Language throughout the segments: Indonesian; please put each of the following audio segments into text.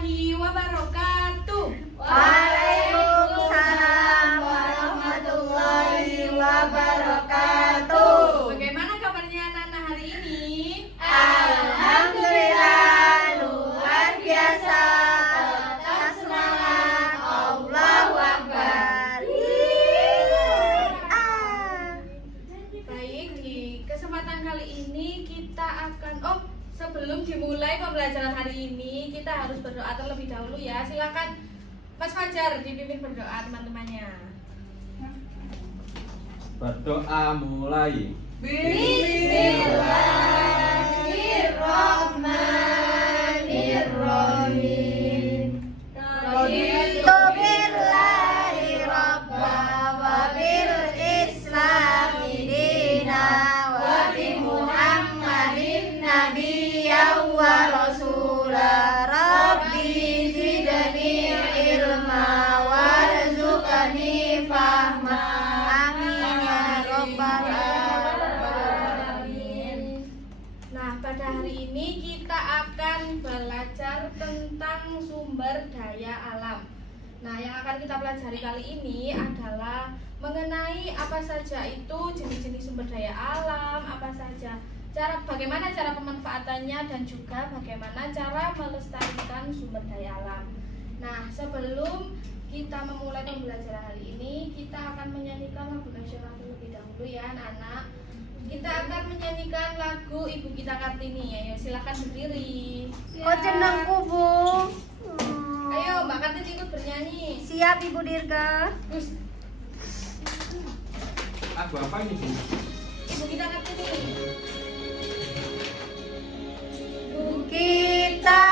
warahmatullahi wabarakatuh. Waalaikumsalam warahmatullahi wabarakatuh. Bagaimana kabarnya anak-anak hari ini? Alhamdulillah, luar biasa. Tetap semangat. Allahu Akbar. Baik, di kesempatan kali ini kita akan sebelum dimulai pembelajaran hari ini kita harus berdoa terlebih dahulu ya. Silakan Mas Fajar dipimpin berdoa teman-temannya. Berdoa mulai. Bismillahirrahmanirrahim. Raditu billahi rabba wa bil islami dina wa bi Muhammadin nabiyyan wa rasula. Rabbi zidni ilma warzuqni fahma. Amin ya rabbal alamin. Nah, pada hari ini kita akan belajar tentang sumber daya alam. Nah, yang akan kita pelajari kali ini adalah mengenai apa saja itu jenis-jenis sumber daya alam, apa saja bagaimana cara pemanfaatannya dan juga bagaimana cara melestarikan sumber daya alam. Nah, sebelum kita memulai pembelajaran hari ini, kita akan menyanyikan lagu nasional terlebih dahulu ya, anak-anak. Kita akan menyanyikan lagu Ibu Kita Kartini. Ayo silakan berdiri. Kok jenengku, Bu? Ayo Mbak Kartini ikut bernyanyi. Siap, Ibu Dirga. Terus Lagu apa ini, Bu? Ibu Kita Kartini. Bu Kita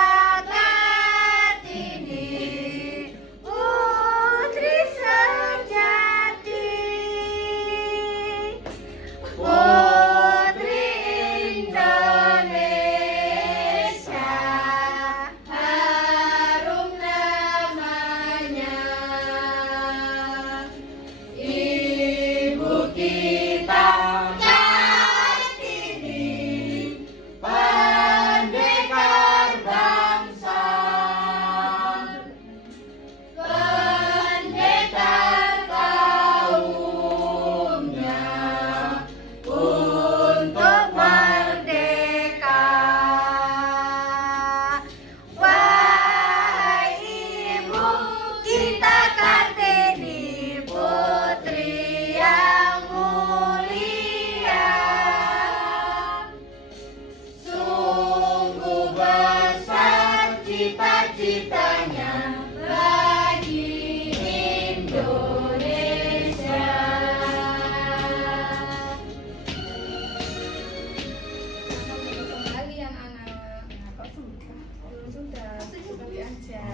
Kartini, putri sejati, putri Indonesia, harum namanya. Ibu kita Kartini, pendekar bangsa, pendekar kaumnya untuk merdeka. Wahai Ibu kita Kartini, putri yang mulia, sungguh besar cita-citanya bagi Indonesia. Kembali anak-anak. Sudah kembali aja.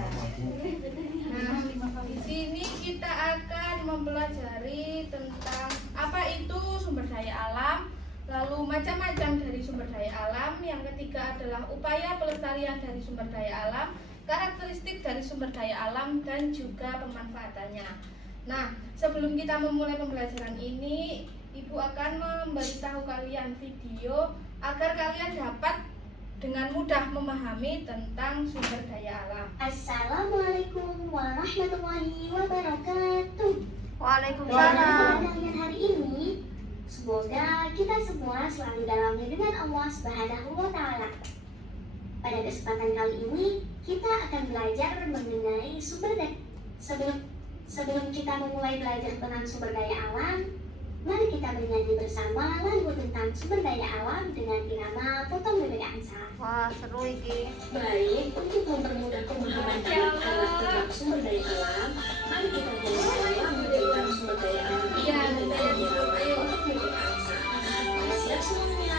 Nah, di sini kita akan mempelajari tentang apa itu sumber daya alam, lalu macam-macam dari sumber daya alam. Yang ketiga adalah upaya pelestarian dari sumber daya alam, karakteristik dari sumber daya alam, dan juga pemanfaatannya. Nah, sebelum kita memulai pembelajaran ini, Ibu akan memberitahu kalian video agar kalian dapat dengan mudah memahami tentang sumber daya alam. Assalamualaikum warahmatullahi wabarakatuh. Waalaikumsalam. Dengan hari ini, semoga kita semua selalu dalam lindungan Allah Subhanahu wa Ta'ala. Pada kesempatan kali ini, kita akan belajar mengenai sumber daya. Sebelum kita memulai belajar tentang sumber daya alam, mari kita bernyanyi bersama lagu tentang sumber daya alam dengan irama Potong Bebek Ansa. Wah, seru iki. Baik, untuk mempermudah pemahaman anak-anak tentang sumber daya alam, mari kita mulai lagu tentang sumber daya alam ini Iya, dengan saya irama ayo. Potong Bebek Ansa. Siap semuanya?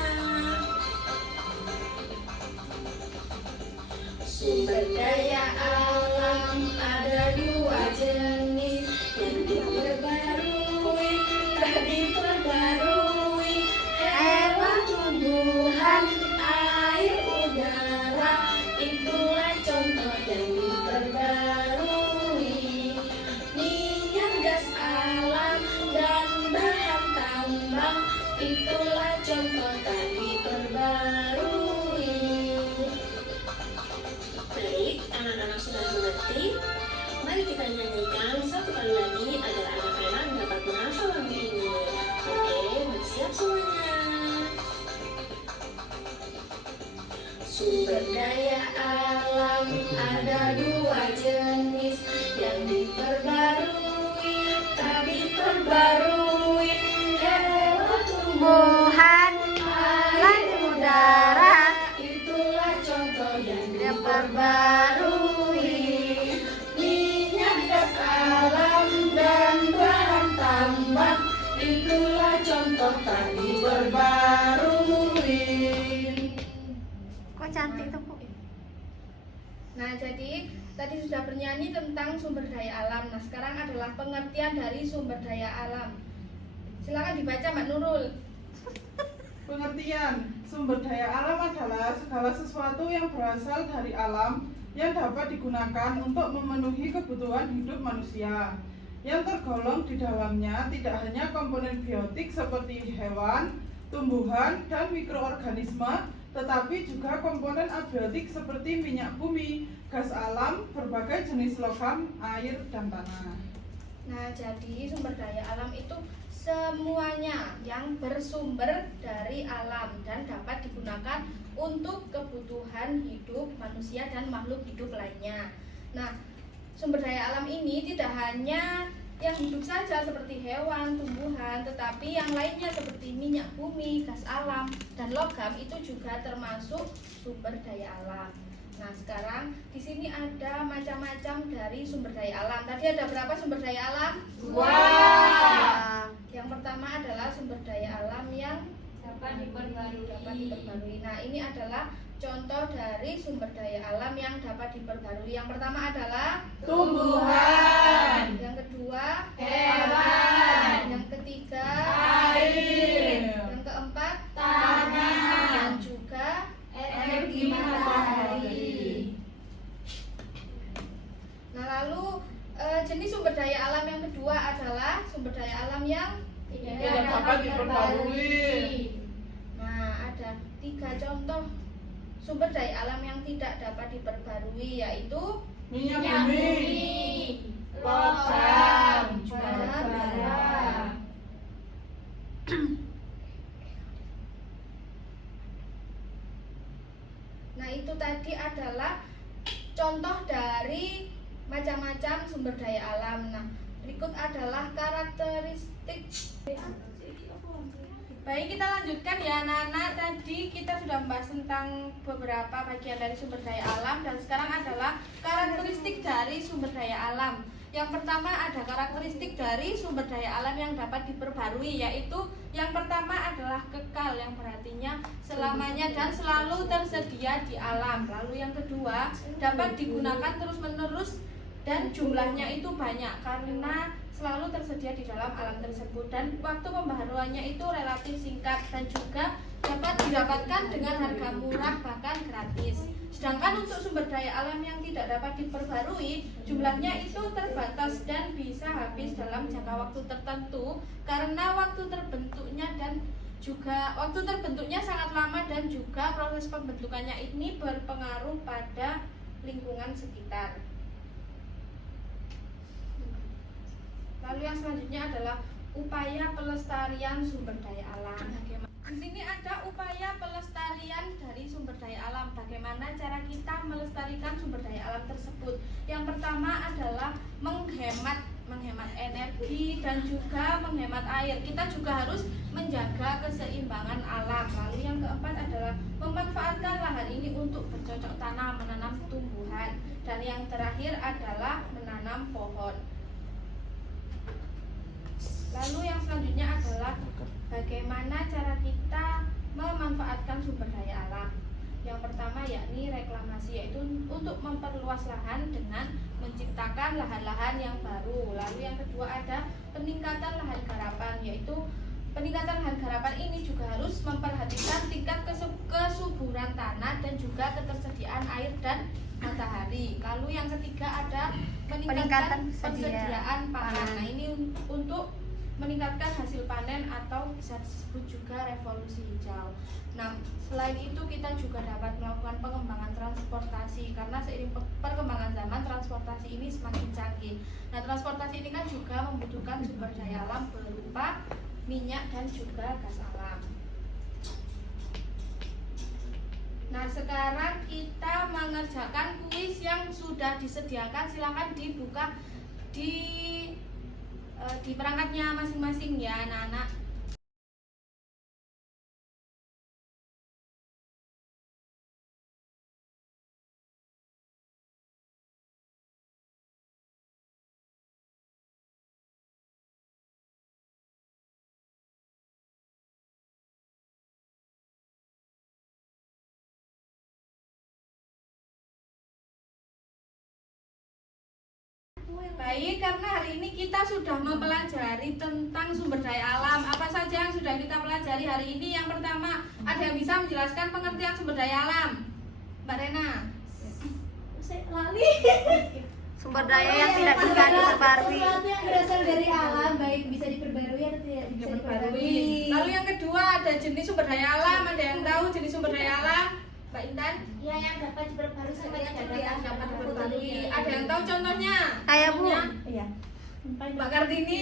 Sumber daya alam ada dua jenis yang diperbarui, tak diperbarui. Hewan, tumbuhan, air, udara, itulah contoh yang diperbarui. Minyak, gas alam, dan bahan tambang, itulah contoh tak diperbarui. Baik, anak-anak daya alam ada dua jenis yang diperbarui, tak diperbarui. Hewan, Tumbuhan, langit, udara, itulah contoh yang diperbarui. minyak gas alam dan bahan tambang, itulah contoh tak diperbarui. Kok cantik tuh, Bu? Nah, jadi tadi sudah bernyanyi tentang sumber daya alam. Nah, sekarang adalah pengertian dari sumber daya alam. Silakan dibaca, Mbak Nurul. Pengertian sumber daya alam adalah segala sesuatu yang berasal dari alam yang dapat digunakan untuk memenuhi kebutuhan hidup manusia. Yang tergolong di dalamnya tidak hanya komponen biotik seperti hewan, tumbuhan, dan mikroorganisme, tetapi juga komponen abiotik seperti minyak bumi, gas alam, berbagai jenis logam, air, dan tanah. Nah, jadi sumber daya alam itu semuanya yang bersumber dari alam dan dapat digunakan untuk kebutuhan hidup manusia dan makhluk hidup lainnya. Nah, sumber daya alam ini tidak hanya yang hidup saja seperti hewan, tumbuhan, tetapi yang lainnya seperti minyak bumi, gas alam, dan logam itu juga termasuk sumber daya alam. Nah, sekarang di sini ada macam-macam dari sumber daya alam. Tadi ada berapa sumber daya alam? Wah. Yang pertama adalah sumber daya alam yang dapat diperbarui. Nah, ini adalah contoh dari sumber daya alam yang dapat diperbarui. Yang pertama adalah Tumbuhan, yang kedua hewan, yang ketiga air, yang keempat tanah, dan juga energi matahari. Nah, lalu jenis sumber daya alam yang kedua adalah sumber daya alam yang Tidak dapat diperbarui. Nah, ada 3 contoh sumber daya alam yang tidak dapat diperbarui, yaitu Minyak bumi, logam, bara. Nah, itu tadi adalah contoh dari macam-macam sumber daya alam. Nah, berikut adalah karakteristik. Baik, kita lanjutkan ya anak-anak. Tadi kita sudah membahas tentang beberapa bagian dari sumber daya alam, dan sekarang adalah karakteristik dari sumber daya alam. Yang pertama ada karakteristik dari sumber daya alam yang dapat diperbarui, yaitu yang pertama adalah kekal, yang berartinya selamanya dan selalu tersedia di alam. Lalu yang kedua, dapat digunakan terus-menerus dan jumlahnya itu banyak karena selalu tersedia di dalam alam tersebut, dan waktu pembaharuannya itu relatif singkat dan juga dapat didapatkan dengan harga murah bahkan gratis. Sedangkan untuk sumber daya alam yang tidak dapat diperbarui, jumlahnya itu terbatas dan bisa habis dalam jangka waktu tertentu karena waktu terbentuknya sangat lama, dan juga proses pembentukannya ini berpengaruh pada lingkungan sekitar. Lalu yang selanjutnya adalah upaya pelestarian sumber daya alam. Di sini ada upaya pelestarian dari sumber daya alam. Bagaimana cara kita melestarikan sumber daya alam tersebut? Yang pertama adalah menghemat energi dan juga menghemat air. Kita juga harus menjaga keseimbangan alam. Lalu yang keempat adalah memanfaatkan lahan ini untuk bercocok tanam, menanam tumbuhan. Dan yang terakhir adalah menanam pohon. Lalu yang selanjutnya adalah bagaimana cara kita memanfaatkan sumber daya alam. Yang pertama yakni reklamasi, yaitu untuk memperluas lahan dengan menciptakan lahan-lahan yang baru. Lalu yang kedua ada peningkatan lahan garapan, yaitu peningkatan lahan garapan ini juga harus memperhatikan tingkat kesuburan tanah dan juga ketersediaan air dan matahari. Lalu yang ketiga ada peningkatan persediaan pangan. Nah, ini untuk meningkatkan hasil panen atau bisa disebut juga revolusi hijau. Nah, selain itu kita juga dapat melakukan pengembangan transportasi karena seiring perkembangan zaman transportasi ini semakin canggih. Nah, transportasi ini kan juga membutuhkan sumber daya alam berupa minyak dan juga gas alam. Nah, Nah, sekarang kita mengerjakan kuis yang sudah disediakan. Silakan dibuka di perangkatnya masing-masing ya, anak-anak. Baik, karena hari ini kita sudah mempelajari tentang sumber daya alam. Apa saja yang sudah kita pelajari hari ini? Yang pertama, ada yang bisa menjelaskan pengertian sumber daya alam? Mbak Rena. Saya lali. Sumber daya yang tidak bisa diperbarui. Sesuatu yang berasal dari alam, baik bisa diperbarui atau tidak bisa diperbarui. Lalu yang kedua, ada jenis sumber daya alam. Ada yang tahu jenis sumber daya alam? Mbak Intan? Ya, yang dapat diperbarui sama yang tidak Dapat diperbarui. Ada yang tahu contohnya? Kayak Bu, Iya. Mbak Kartini?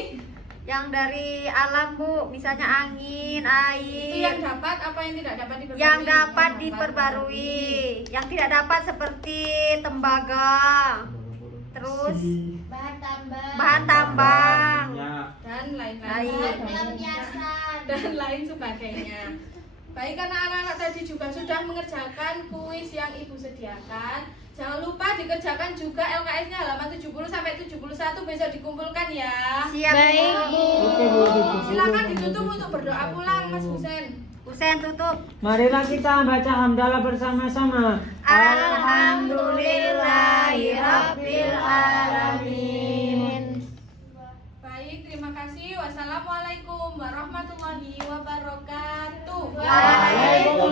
yang dari alam Bu, misalnya angin, Itu yang air, dapat apa yang tidak dapat diperbarui? yang dapat diperbarui, yang tidak dapat seperti tembaga, terus Bahan tambah. bahan tambang, Minyak. Dan lain-lain. Lain. Pelampiasan. Dan lain sebagainya. Baik, karena anak-anak tadi juga sudah mengerjakan kuis yang Ibu sediakan. Jangan lupa dikerjakan juga LKS-nya halaman 70 sampai 71 besok dikumpulkan ya. siap Bu. Silakan ditutup untuk berdoa pulang Mas Husen. Husen tutup. Marilah kita baca hamdalah bersama-sama. Alhamdulillahirabbil alamin. Baik, terima kasih. Wassalamualaikum warahmatullahi wabarakatuh. Waalaikumsalam.